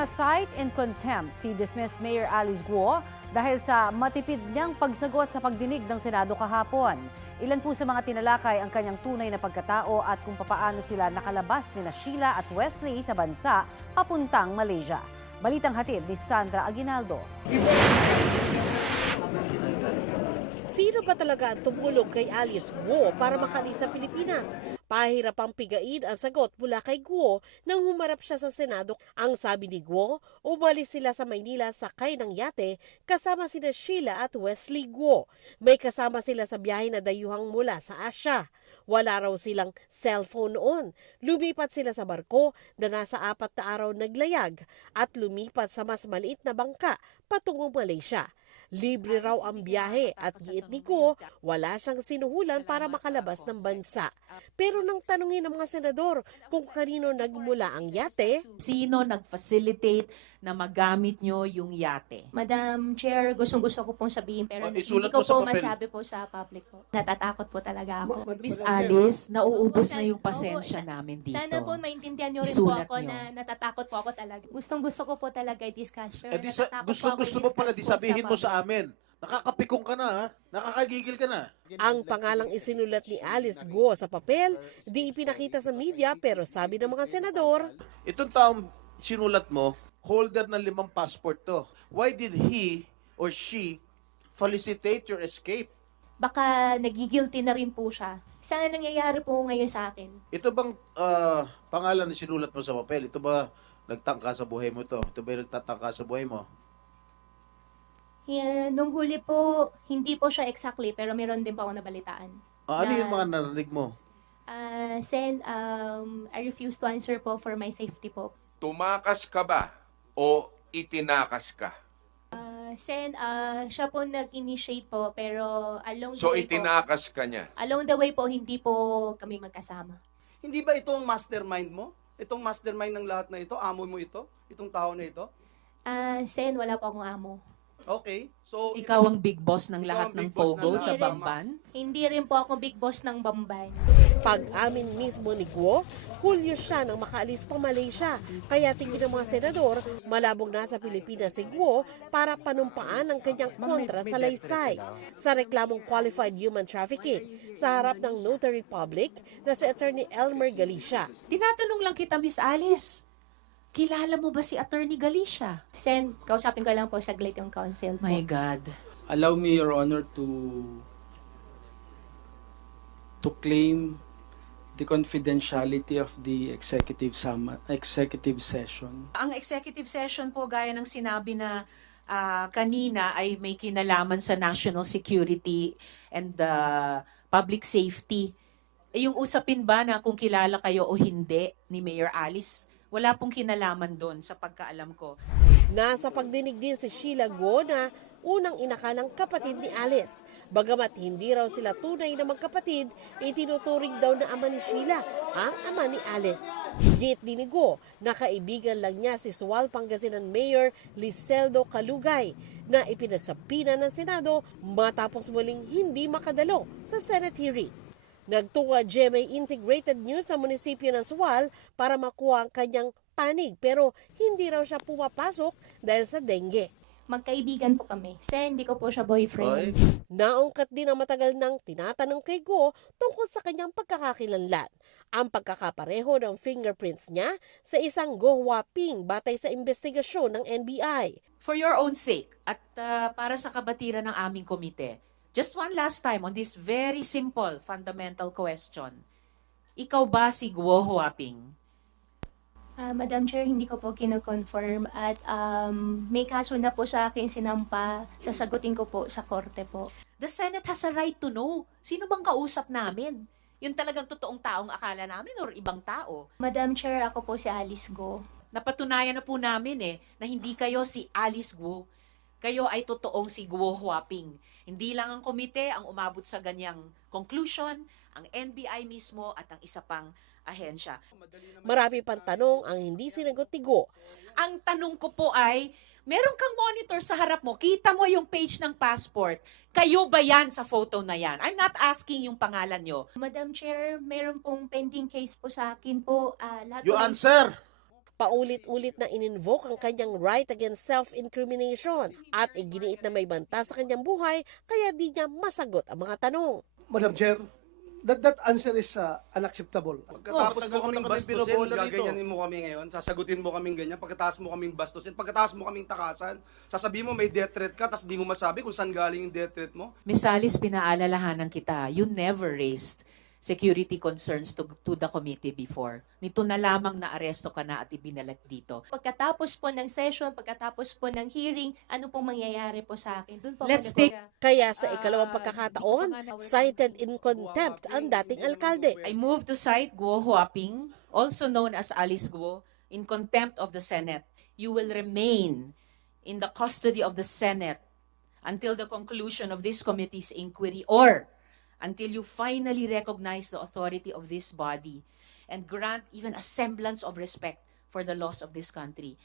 Na cite in contempt si dismissed Mayor Alice Guo dahil sa matipid niyang pagsagot sa pagdinig ng Senado kahapon. Ilan po sa mga tinalakay ang kanyang tunay na pagkatao at kung papaano sila nakalabas nina Sheila at Wesley sa bansa papuntang Malaysia. Balitang hatid ni Sandra Aguinaldo. Sino ba talaga ang tumulong kay Alice Guo para makalis sa Pilipinas? Pahirap ang pigain ang sagot mula kay Guo nang humarap siya sa Senado. Ang sabi ni Guo, umalis sila sa Maynila sakay ng yate kasama sina Sheila at Wesley Guo. May kasama sila sa biyahe na dayuhang mula sa Asia. Wala raw silang cellphone noon. Lumipat sila sa barko na nasa 4 na araw naglayag at lumipat sa mas maliit na bangka patungong Malaysia. Libre raw ang biyahe at giit ni Guo, wala siyang sinuhulan para makalabas ng bansa. Pero nang tanungin ng mga senador kung kanino nagmula ang yate, sino nag-facilitate na magamit nyo yung yate? Madam Chair, gustong-gusto ko pong sabihin pero hindi isulat ko mo sa po papel. masabi po sa public po. Natatakot po talaga ako. Miss Alice, nauubos Opo, na yung opo, pasensya namin dito. Sana po maintindihan nyo rin Isulat po ako nyo. na natatakot po ako talaga. Gustong-gusto ko po talaga i-discuss. Pero natatakot Gusto po ako mo pala di i-discuss po sabihin mo public. sa amin. Nakakapikong ka na ha? Nakakagigil ka na. ang pangalang isinulat ni Alice Guo sa papel, di ipinakita sa media pero sabi ng mga senador, Itong taong sinulat mo, holder ng 5 passport to. Why did he or she felicitate your escape? Baka nagigilty na rin po siya. Sana nangyayari po ngayon sa akin. Ito bang pangalan na sinulat mo sa papel? Ito ba nagtangka sa buhay mo to? Ito ba yung nagtatangka sa buhay mo? Yeah, nung huli po, hindi po siya exactly pero meron din po ako nabalitaan. Ano Na- yung mga narinig mo? Sen, I refuse to answer po for my safety po. Tumakas ka ba o itinakas ka? Sen, siya po nag-initiate po, pero along So the way po, itinakas ka niya. along the way po, hindi po kami magkasama. Hindi ba ito ang mastermind mo? Itong mastermind ng lahat na ito? Amo mo ito? Itong tao na ito? Sen, wala po akong amo. Okay. So, Ikaw ang big boss ng Ikaw lahat ang ng big boss ng Pogo lahat. sa Hindi rin. Bamban? Hindi rin po ako big boss ng Bamban. pag-amin mismo ni Guo, Hulyo siya nang makaalis pa Malaysia. Kaya tingin ng mga senador, malabong nasa Pilipinas si Guo para panumpaan ang kanyang kontra sa laysay. Sa reklamong qualified human trafficking, sa harap ng notary public na si Attorney Elmer Galicia. Tinatanong lang kita, Miss Alice. Kilala mo ba si Attorney Galicia? Sen, kausapin ko lang po saglit yung counsel po. My God. Allow me, Your Honor, to claim the confidentiality of the executive session. Ang executive session po, gaya ng sinabi na kanina, ay may kinalaman sa national security and public safety. Yung usapin ba na kung kilala kayo o hindi ni Mayor Alice, wala pong kinalaman doon sa pagkaalam ko. Nasa pagdinig din si Sheila Guo na unang inakalang kapatid ni Alice. Bagamat hindi raw sila tunay na magkapatid, itinuturing daw na ama ni Sheila ang ama ni Alice. Git din ni Guo na kaibigan lang niya si Sual Pangasinan Mayor Liseldo Calugay na ipinasapina ng Senado matapos muling hindi makadalo sa Senate hearing. Nagtunga GMA Integrated News sa munisipyo ng Sual para makuha ang kanyang panig pero hindi raw siya pumapasok dahil sa dengue. Magkaibigan po kami. Sen, hindi ko po siya boyfriend. Naungkat din ang matagal nang tinatanong kay Guo tungkol sa kanyang pagkakakilanlan. Ang pagkakapareho ng fingerprints niya sa isang Go Huaping batay sa investigasyon ng NBI. For your own sake at para sa kabatiran ng aming komite, just one last time on this very simple, fundamental question. Ikaw ba si Guo Huaping? Madam Chair, hindi ko po kino-confirm at may kaso na po sa akin sinampa. Sasagutin ko po sa korte po. The Senate has a right to know. Sino bang kausap namin? Yung talagang totoong taong akala namin or ibang tao? Madam Chair, ako po si Alice Go. Napatunayan na po namin na hindi kayo si Alice Guo. Kayo ay totoong si Guo Huaping. Hindi lang ang komite ang umabot sa ganyang conclusion, ang NBI mismo at ang isa pang ahensya. Marami pang tanong ang hindi sinagot ni Guo. Ang tanong ko po ay, meron kang monitor sa harap mo, kita mo yung page ng passport. Kayo ba yan sa photo na yan? I'm not asking yung pangalan nyo. Madam Chair, meron pong pending case po sa akin po. Lahat You po- answer! Paulit-ulit na ininvoke ang kanyang right against self-incrimination at iginiit na may banta sa kanyang buhay kaya di niya masagot ang mga tanong. Madam Chair, that answer is unacceptable. Pagkatapos mo kaming bastusin, binobola rito. gaganyanin mo kami ngayon, sasagutin mo kaming ganyan, pagkatapos mo kaming bastusin, pagkatapos mo kaming takasan, sasabihin mo may death threat ka, tapos di mo masabi kung saan galing yung death threat mo. Miss Alice, pinaalalahanan kita, you never raised security concerns to the committee before. Nito na lamang na aresto ka na at ibinalat dito. Pagkatapos po ng session, pagkatapos po ng hearing, ano pong mangyayari po sa akin? Doon po ako Let's take Kaya sa ikalawang pagkakataon, cited in contempt ang dating alkalde. I move to cite Guo Huaping, also known as Alice Guo, in contempt of the Senate. You will remain in the custody of the Senate until the conclusion of this committee's inquiry or until you finally recognize the authority of this body and grant even a semblance of respect for the laws of this country.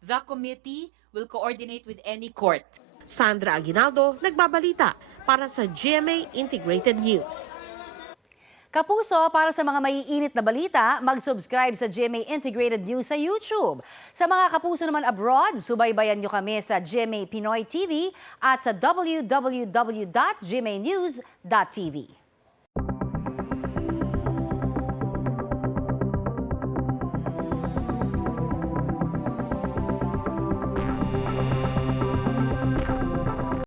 The committee will coordinate with any court. Sandra Aguinaldo, nagbabalita para sa GMA Integrated News. Kapuso, para sa mga maiinit na balita, mag-subscribe sa GMA Integrated News sa YouTube. Sa mga kapuso naman abroad, subaybayan nyo kami sa GMA Pinoy TV at sa www.gmanews.tv.